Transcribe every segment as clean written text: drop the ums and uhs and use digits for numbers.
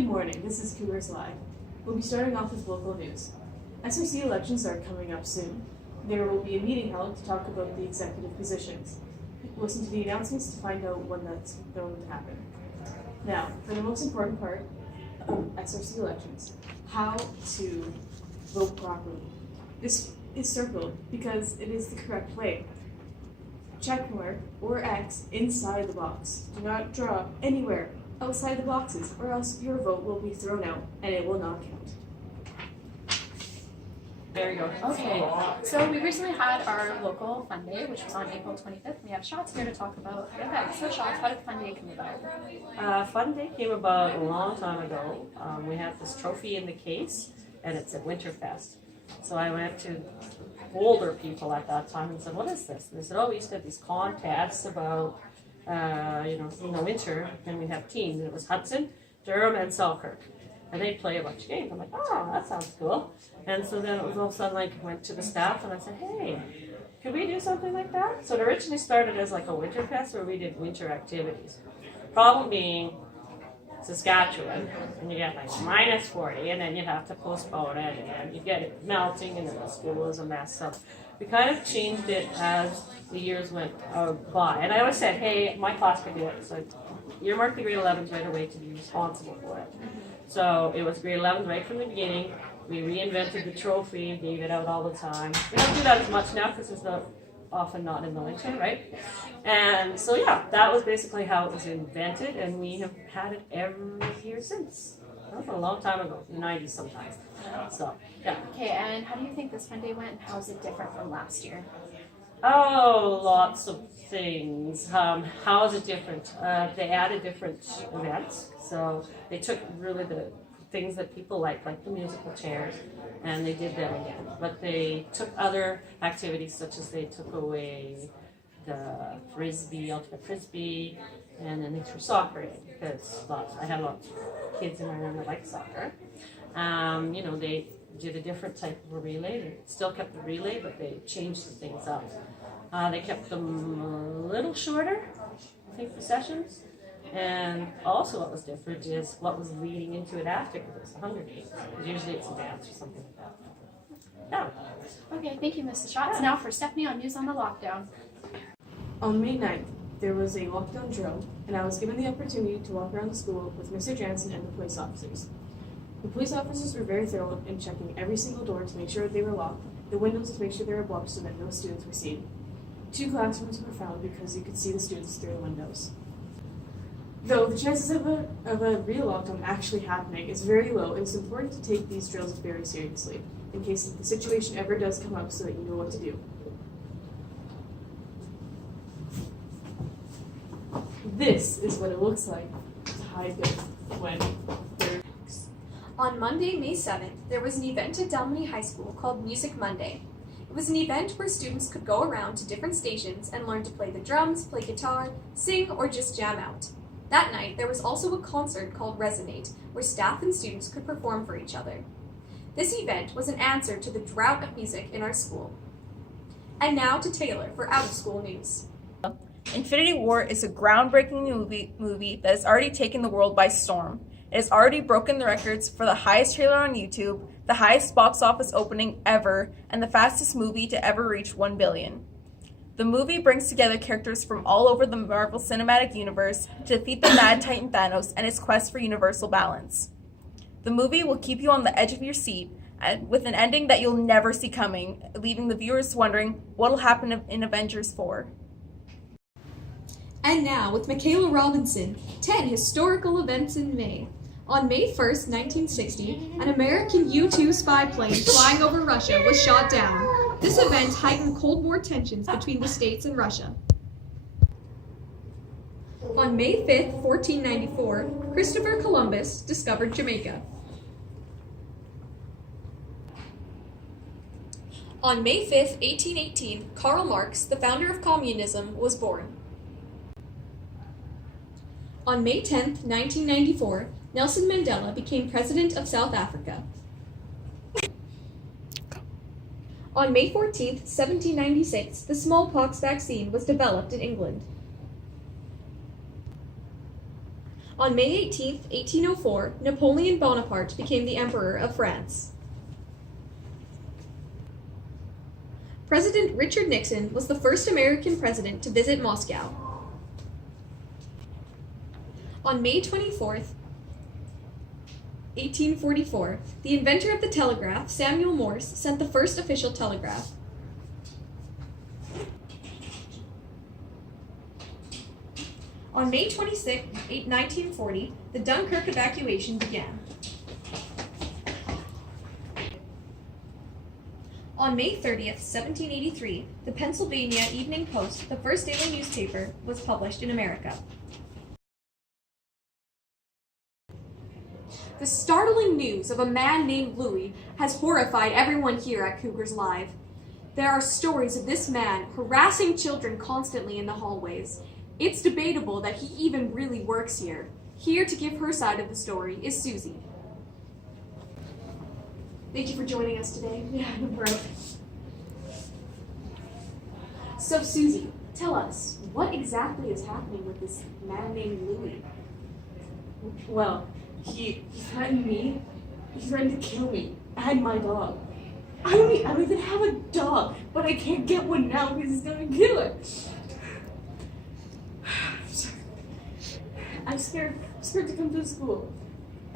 Good morning, this is Cougars Live. We'll be starting off with local news. SRC elections are coming up soon. There will be a meeting held to talk about the executive positions. Listen to the announcements to find out when that's going to happen. Now, for the most important part of SRC elections, how to vote properly. This is circled because it is the correct way. Check mark or X inside the box. Do not draw anywhere outside the boxes, or else your vote will be thrown out and it will not count. There you go. Okay, so we recently had our local fun day, which was on April 25th. We have Shots here to talk about the event. So Shots, how did fun day come about? Fun day came about a long time ago. We had this trophy in the case, and it's at Winterfest. So I went to older people at that time and said, "What is this?" And they said, "Oh, we used to have these contests about, in the winter, and we'd have teams, and it was Hudson, Durham, and Selkirk. And they'd play a bunch of games." I'm like, "Oh, that sounds cool." And so then it was all of a sudden, like, went to the staff, and I said, "Hey, could we do something like that?" So it originally started as like a winter fest where we did winter activities. Problem being, Saskatchewan, and you get like minus 40, and then you'd have to postpone it, and you'd get it melting, and then the school was a mess. So we kind of changed it as the years went by. And I always said, "Hey, my class could do it." So earmark the grade 11s right away to be responsible for it. So it was grade 11s right from the beginning. We reinvented the trophy, gave it out all the time. We don't do that as much now because it's often not in the winter, right? And so yeah, that was basically how it was invented, and we have had it every year since. That was a long time ago, in the 90s sometimes. So yeah. Okay, and how do you think this fun day went, and how is it different from last year? Oh, lots of things. How is it different? They added different events, so they took really the things that people like the musical chairs, and they did them again. But they took other activities, such as they took away the frisbee, ultimate frisbee, and then they threw soccer in, because I had lots of kids in my room that liked soccer. They did a different type of a relay. They still kept the relay, but they changed some things up. They kept them a little shorter, I think, the sessions. And also what was different is what was leading into it after, because it's the Hunger Games. Because usually it's a dance or something like that. Yeah. Okay, thank you, Mrs. Shots. Yeah. Now for Stephanie on news on the lockdown. On May 9th, there was a lockdown drill, and I was given the opportunity to walk around the school with Mr. Jansen and the police officers. The police officers were very thorough in checking every single door to make sure they were locked, the windows to make sure they were blocked so that no students were seen. 2 classrooms were found because you could see the students through the windows. Though the chances of a real lockdown actually happening is very low, it's important to take these drills very seriously, in case the situation ever does come up, so that you know what to do. This is what it looks like to hide it when they're... On Monday, May 7th, there was an event at Dalmeny High School called Music Monday. It was an event where students could go around to different stations and learn to play the drums, play guitar, sing, or just jam out. That night, there was also a concert called Resonate, where staff and students could perform for each other. This event was an answer to the drought of music in our school. And now to Taylor for out-of-school news. Infinity War is a groundbreaking movie that has already taken the world by storm. It has already broken the records for the highest trailer on YouTube, the highest box office opening ever, and the fastest movie to ever reach 1 billion. The movie brings together characters from all over the Marvel Cinematic Universe to defeat the Mad Titan Thanos and his quest for universal balance. The movie will keep you on the edge of your seat, and with an ending that you'll never see coming, leaving the viewers wondering what will happen in Avengers 4. And now, with Michaela Robinson, 10 historical events in May. On May 1st, 1960, an American U-2 spy plane flying over Russia was shot down. This event heightened Cold War tensions between the States and Russia. On May 5th, 1494, Christopher Columbus discovered Jamaica. On May 5th, 1818, Karl Marx, the founder of communism, was born. On May 10th, 1994, Nelson Mandela became president of South Africa. On May 14th, 1796, the smallpox vaccine was developed in England. On May 18, 1804, Napoleon Bonaparte became the Emperor of France. President Richard Nixon was the first American president to visit Moscow. On May 24, 1844, the inventor of the telegraph, Samuel Morse, sent the first official telegraph. On May 26, 1940, the Dunkirk evacuation began. On May 30th, 1783, the Pennsylvania Evening Post, the first daily newspaper, was published in America. The startling news of a man named Louis has horrified everyone here at Cougars Live. There are stories of this man harassing children constantly in the hallways. It's debatable that he even really works here. Here to give her side of the story is Susie. Thank you for joining us today. Yeah, no problem. So Susie, tell us, what exactly is happening with this man named Louis? Well, he threatened me. He threatened to kill me and my dog. I don't even have a dog, but I can't get one now because he's gonna kill it. I'm scared to come to school.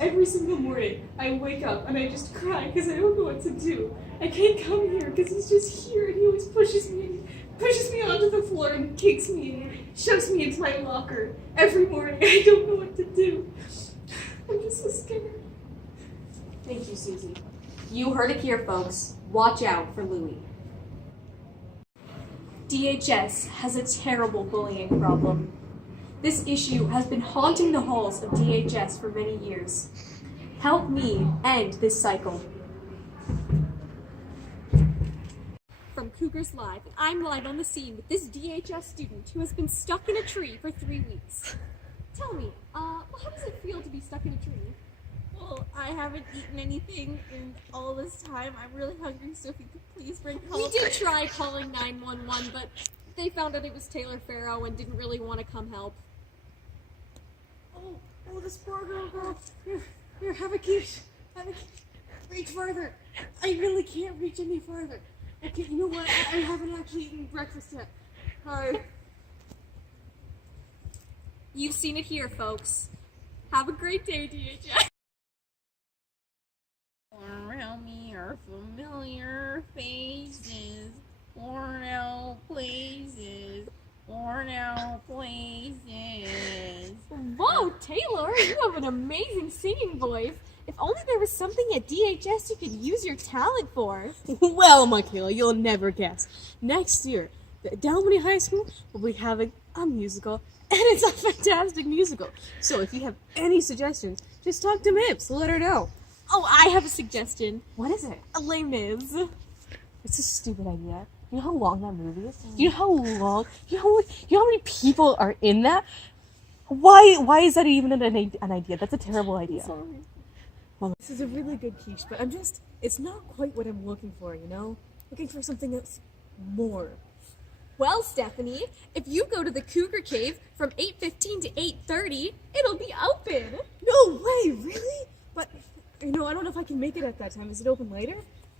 Every single morning, I wake up and I just cry because I don't know what to do. I can't come here because he's just here and he always pushes me onto the floor and kicks me and shoves me into my locker every morning. I don't know what to do. I'm just so scared. Thank you, Susie. You heard it here, folks. Watch out for Louis. DHS has a terrible bullying problem. This issue has been haunting the halls of DHS for many years. Help me end this cycle. From Cougars Live, I'm live on the scene with this DHS student who has been stuck in a tree for 3 weeks. Tell me, how does it feel to be stuck in a tree? Well, I haven't eaten anything in all this time. I'm really hungry, so if you could please bring help. We did try calling 911, but they found out it was Taylor Farrow and didn't really want to come help. Oh, this poor girl. Here, have a quiche. Reach further. I really can't reach any further. Okay, you know what? I haven't actually eaten breakfast yet. Alright. You've seen it here, folks. Have a great day, DHS. Around me are familiar faces, worn out places, worn out places. Whoa, Taylor, you have an amazing singing voice. If only there was something at DHS you could use your talent for. Well, Michaela, you'll never guess. Next year, the Dalmany High School will be having a musical, and it's a fantastic musical. So if you have any suggestions, just talk to Mips. Let her know. Oh, I have a suggestion. What is it? A Les Mis. It's a stupid idea. You know how long that movie is? You know how long? You know how many people are in that? Why is that even an idea? That's a terrible idea. Sorry. Well, this is a really good quiche, but it's not quite what I'm looking for, you know? Looking for something that's more. Well, Stephanie, if you go to the Cougar Cave from 8:15 to 8:30, it'll be open. No way, really? But, I don't know if I can make it at that time. Is it open later?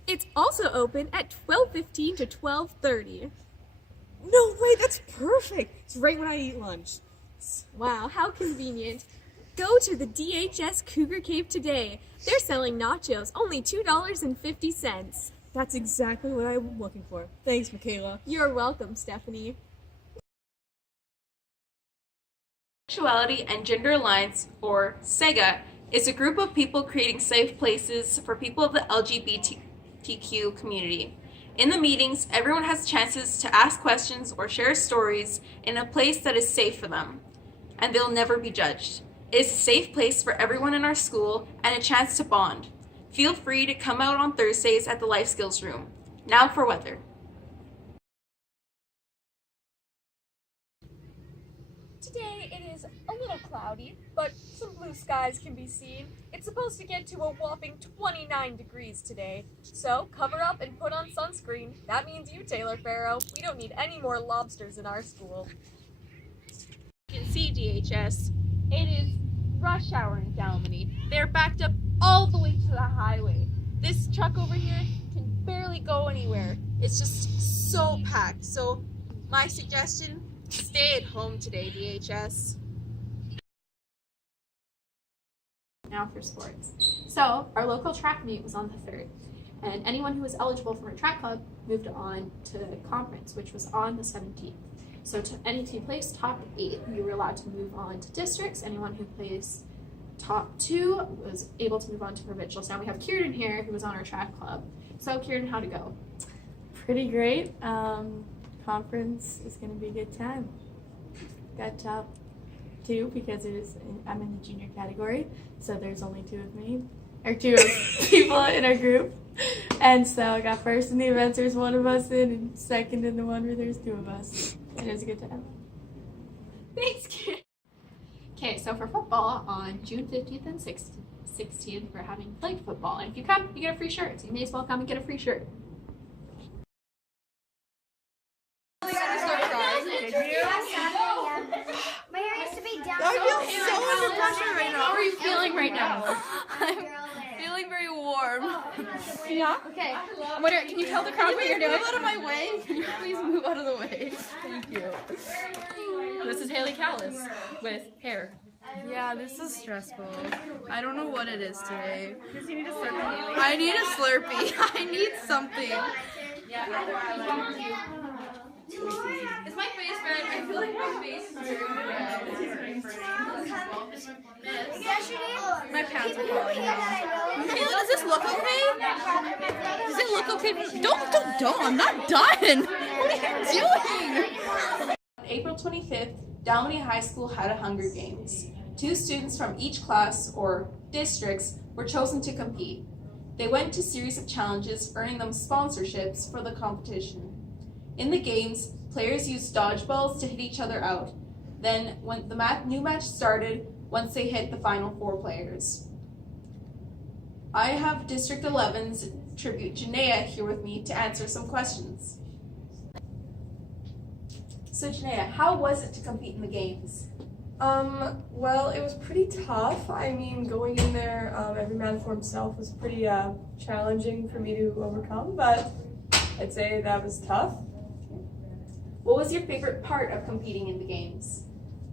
It's also open at 12:15 to 12:30. No way, that's perfect. It's right when I eat lunch. Wow, how convenient. Go to the DHS Cougar Cave today. They're selling nachos, only $2.50. That's exactly what I'm looking for. Thanks, Michaela. You're welcome, Stephanie. Sexuality and Gender Alliance, or SEGA, is a group of people creating safe places for people of the LGBTQ community. In the meetings, everyone has chances to ask questions or share stories in a place that is safe for them, and they'll never be judged. It is a safe place for everyone in our school and a chance to bond. Feel free to come out on Thursdays at the Life Skills Room. Now for weather. Today it is a little cloudy, but some blue skies can be seen. It's supposed to get to a whopping 29 degrees today. So cover up and put on sunscreen. That means you, Taylor Farrow. We don't need any more lobsters in our school. You can see DHS. It is rush hour in Dalmany. They're backed up all the way to the highway. This truck over here can barely go anywhere. It's just so packed. So my suggestion, stay at home today, DHS. Now for sports. So our local track meet was on the 3rd, and anyone who was eligible from a track club moved on to the conference, which was on the 17th. So any team placed top 8, you were allowed to move on to districts. Anyone who placed top 2 was able to move on to provincials. Now we have Kieran here, who was on our track club. So Kieran, how'd it go? Pretty great. Conference is going to be a good time. Got top 2 because I'm in the junior category, so there's only 2 of me, or 2 people in our group. And so I got first in the events, there's 1 of us in, and second in the one where there's 2 of us. And it was a good time. Thanks, Kieran. Okay, so for football, on June 15th and 16th, we're having flag football. And if you come, you get a free shirt. So you may as well come and get a free shirt. How are you feeling right now? I'm feeling very warm. Yeah? Okay. Can you tell the crowd what you're doing? Move out of my way. Can you please move out of the way? Thank you. This is Haley Callis with hair. Yeah, this is stressful. I don't know what it is today. I need a Slurpee. I need something. Is my face red? I feel like my face is very red. My pants are falling down. Kayla, does this look okay? Does it look okay? Don't. I'm not done. What are you doing? On April 25th, Dalmany High School had a Hunger Games. 2 students from each class, or districts, were chosen to compete. They went to a series of challenges, earning them sponsorships for the competition. In the games, players used dodgeballs to hit each other out. Then, when the new match started, once they hit the final 4 players. I have District 11's tribute Janaea here with me to answer some questions. So Janaea, how was it to compete in the games? Well, it was pretty tough. I mean, going in there, every man for himself was pretty challenging for me to overcome, but I'd say that was tough. What was your favorite part of competing in the games?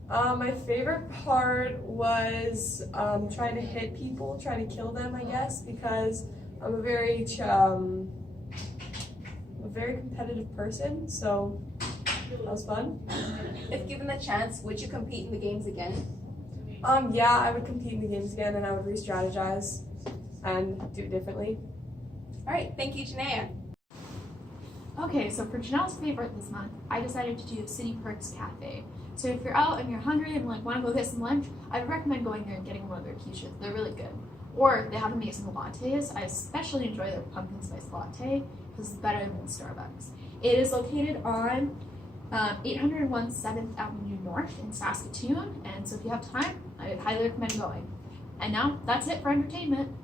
My favorite part was trying to hit people, trying to kill them, I guess, because I'm a very competitive person, so that was fun. If given the chance, would you compete in the games again? Yeah, I would compete in the games again, and I would re-strategize and do it differently. All right, thank you, Janaea. Okay, so for Janelle's favorite this month, I decided to do City Perks Cafe. So if you're out and you're hungry and want to go get some lunch, I would recommend going there and getting one of their quiches. They're really good. Or they have amazing lattes. I especially enjoy their pumpkin spice latte because it's better than Starbucks. It is located on 801 7th Avenue North in Saskatoon, and so if you have time, I would highly recommend going. And now, that's it for entertainment.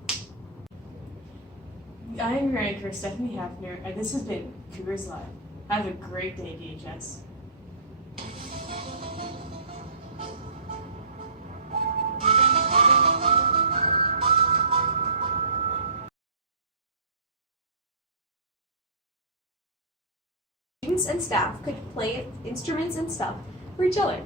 I'm your anchor, Stephanie Hafner, and this has been Cougars Live. Have a great day, DHS. Students and staff could play instruments and stuff for each other.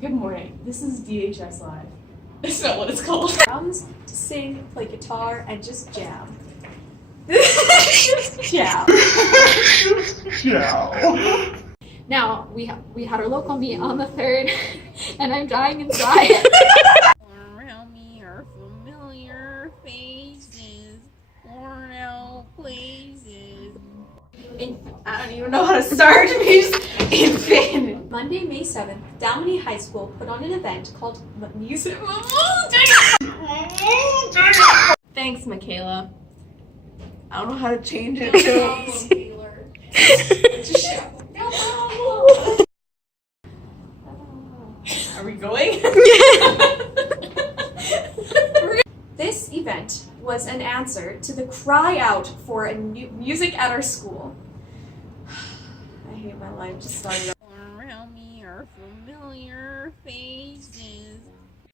Good morning. This is DHS Live. That's not what it's called. Drums, to sing, play guitar, and just jam. Yeah. Now, we had our local meet on the 3rd, and I'm dying inside. Around me are familiar faces, worn out places. I don't even know how to start. Infinite. Monday, May 7th, Dalmany High School put on an event called Music. Thanks, Michaela. I don't know how to change it to. Are we going? This event was an answer to the cry out for a music at our school. I hate my life. Just started. Around me familiar faces.